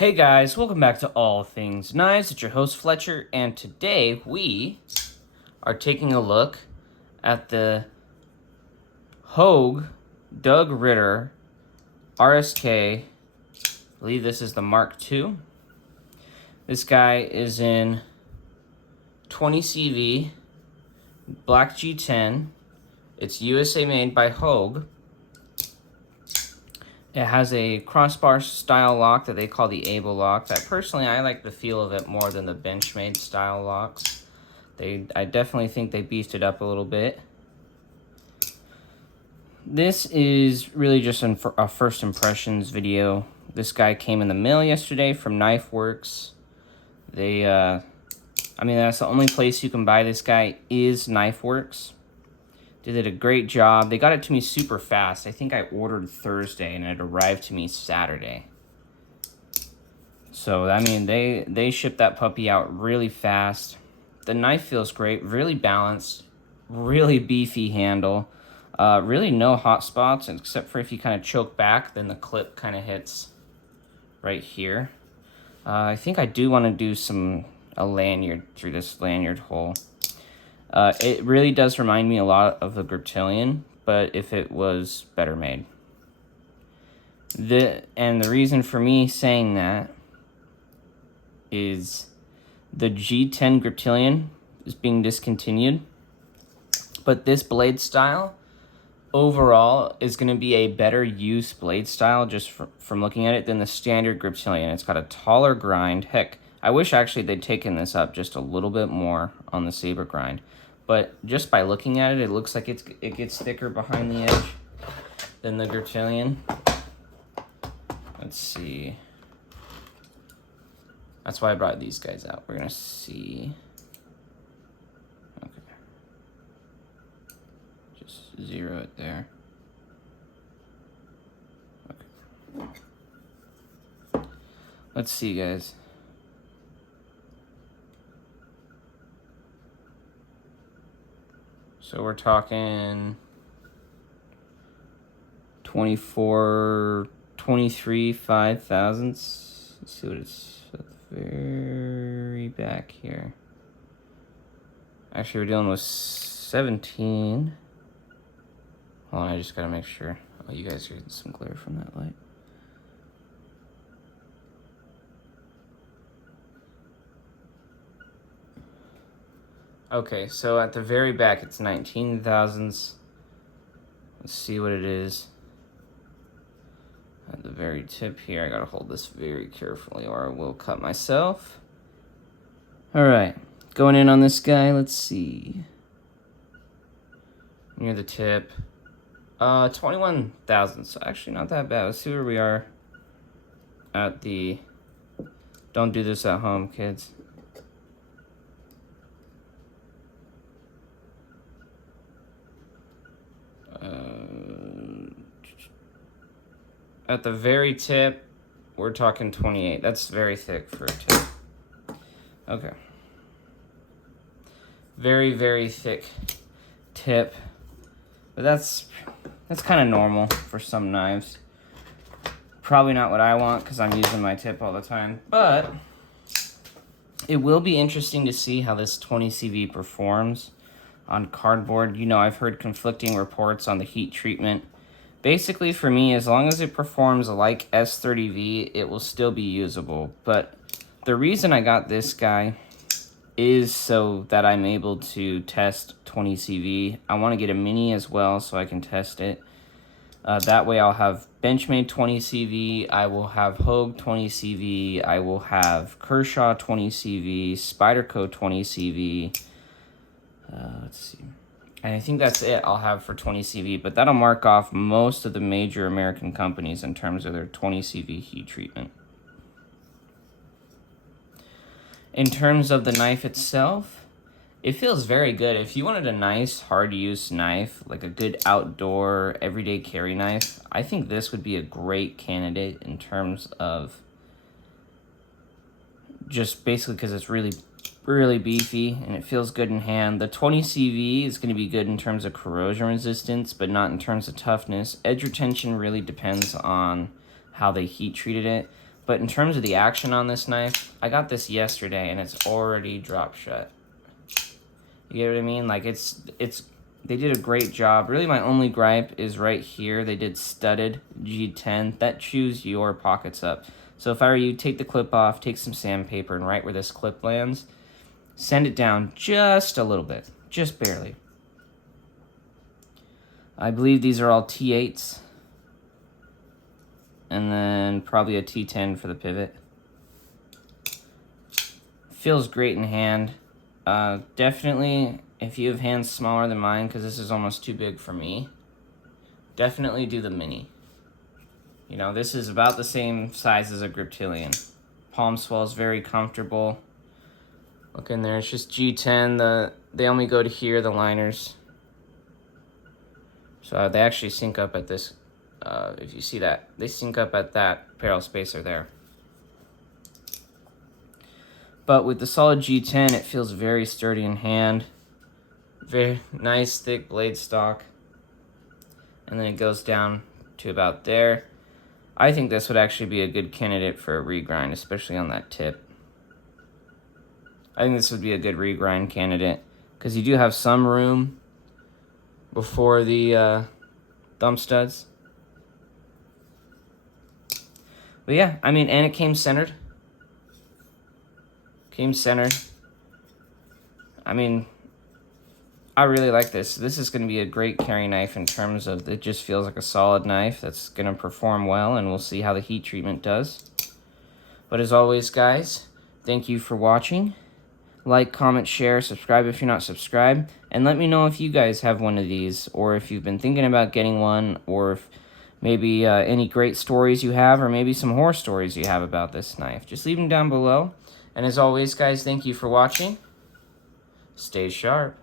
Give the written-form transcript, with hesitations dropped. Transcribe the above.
Hey guys, welcome back to All Things Knives. It's your host Fletcher, and today we are taking a look at the Hogue Ritter RSK. I believe this is the Mark II. This guy is in 20 CV, black G10. It's USA made by Hogue. It has a crossbar style lock that they call the Able lock. That personally, I like the feel of it more than the Benchmade style locks. I definitely think they beefed it up a little bit. This is really just a first impressions video. This guy came in the mail yesterday from Knife Works. That's the only place you can buy this guy is Knife Works. They did a great job. They got it to me super fast. I think I ordered Thursday and it arrived to me Saturday. So, they shipped that puppy out really fast. The knife feels great, really balanced, really beefy handle. Really no hot spots, except for if you kind of choke back, then the clip kind of hits right here. I think I do want to do a lanyard through this lanyard hole. It really does remind me a lot of the Griptilian, but if it was better made. And the reason for me saying that is the G10 Griptilian is being discontinued, but this blade style overall is going to be a better use blade style just from looking at it than the standard Griptilian. It's got a taller grind. Heck, I wish actually they'd taken this up just a little bit more on the saber grind. But just by looking at it, it looks like it gets thicker behind the edge than the Griptilian. Let's see. That's why I brought these guys out. We're going to see. Okay. Just zero it there. Okay. Let's see, guys. So we're talking 24, 23 5/1000. Let's see what it's at the very back here. Actually, we're dealing with 17. Hold on, I just gotta make sure. Oh, you guys are getting some glare from that light. Okay, so at the very back, it's 19 thousandths. Let's see what it is. At the very tip here, I gotta hold this very carefully or I will cut myself. All right, going in on this guy, let's see. Near the tip, 21 thousandths, so actually not that bad. Let's see where we are at the, don't do this at home, kids. At the very tip, we're talking 28. That's very thick for a tip. Okay. Very, very thick tip. But that's kind of normal for some knives. Probably not what I want because I'm using my tip all the time. But it will be interesting to see how this 20 CV performs on cardboard. You know, I've heard conflicting reports on the heat treatment. Basically, for me, as long as it performs like S30V, it will still be usable. But the reason I got this guy is so that I'm able to test 20 CV. I want to get a mini as well so I can test it. That way I'll have Benchmade 20 CV, I will have Hogue 20 CV, I will have Kershaw 20 CV, Spyderco 20 CV. Let's see. And I think that's it I'll have for 20 CV, but that'll mark off most of the major American companies in terms of their 20 CV heat treatment. In terms of the knife itself, it feels very good. If you wanted a nice, hard-use knife, like a good outdoor, everyday carry knife, I think this would be a great candidate in terms of just basically because it's really beefy and it feels good in hand. The 20 CV is going to be good in terms of corrosion resistance, but not in terms of toughness. Edge retention really depends on how they heat treated it. But in terms of the action on this knife, I got this yesterday and it's already dropped shut. You get what I mean? Like they did a great job. Really my only gripe is right here. They did studded G10. That chews your pockets up. So if I were you, take the clip off, take some sandpaper, and right where this clip lands, send it down just a little bit, just barely. I believe these are all T8s. And then probably a T10 for the pivot. Feels great in hand. Definitely, if you have hands smaller than mine, because this is almost too big for me, definitely do the mini. You know, this is about the same size as a Griptilian. Palm swell is very comfortable. Look in there, it's just G10. They only go to here, the liners. So they actually sync up at this, if you see that, they sync up at that barrel spacer there. But with the solid G10, it feels very sturdy in hand. Very nice, thick blade stock. And then it goes down to about there. I think this would actually be a good candidate for a regrind, especially on that tip. I think this would be a good regrind candidate because you do have some room before the thumb studs. But yeah, I mean, and it came centered. I mean, I really like this. This is going to be a great carry knife in terms of it just feels like a solid knife that's going to perform well, and we'll see how the heat treatment does. But as always, guys, thank you for watching. Like, comment, share, subscribe if you're not subscribed, and let me know if you guys have one of these, or if you've been thinking about getting one, or if maybe any great stories you have, or maybe some horror stories you have about this knife. Just leave them down below. And as always, guys, thank you for watching. Stay sharp.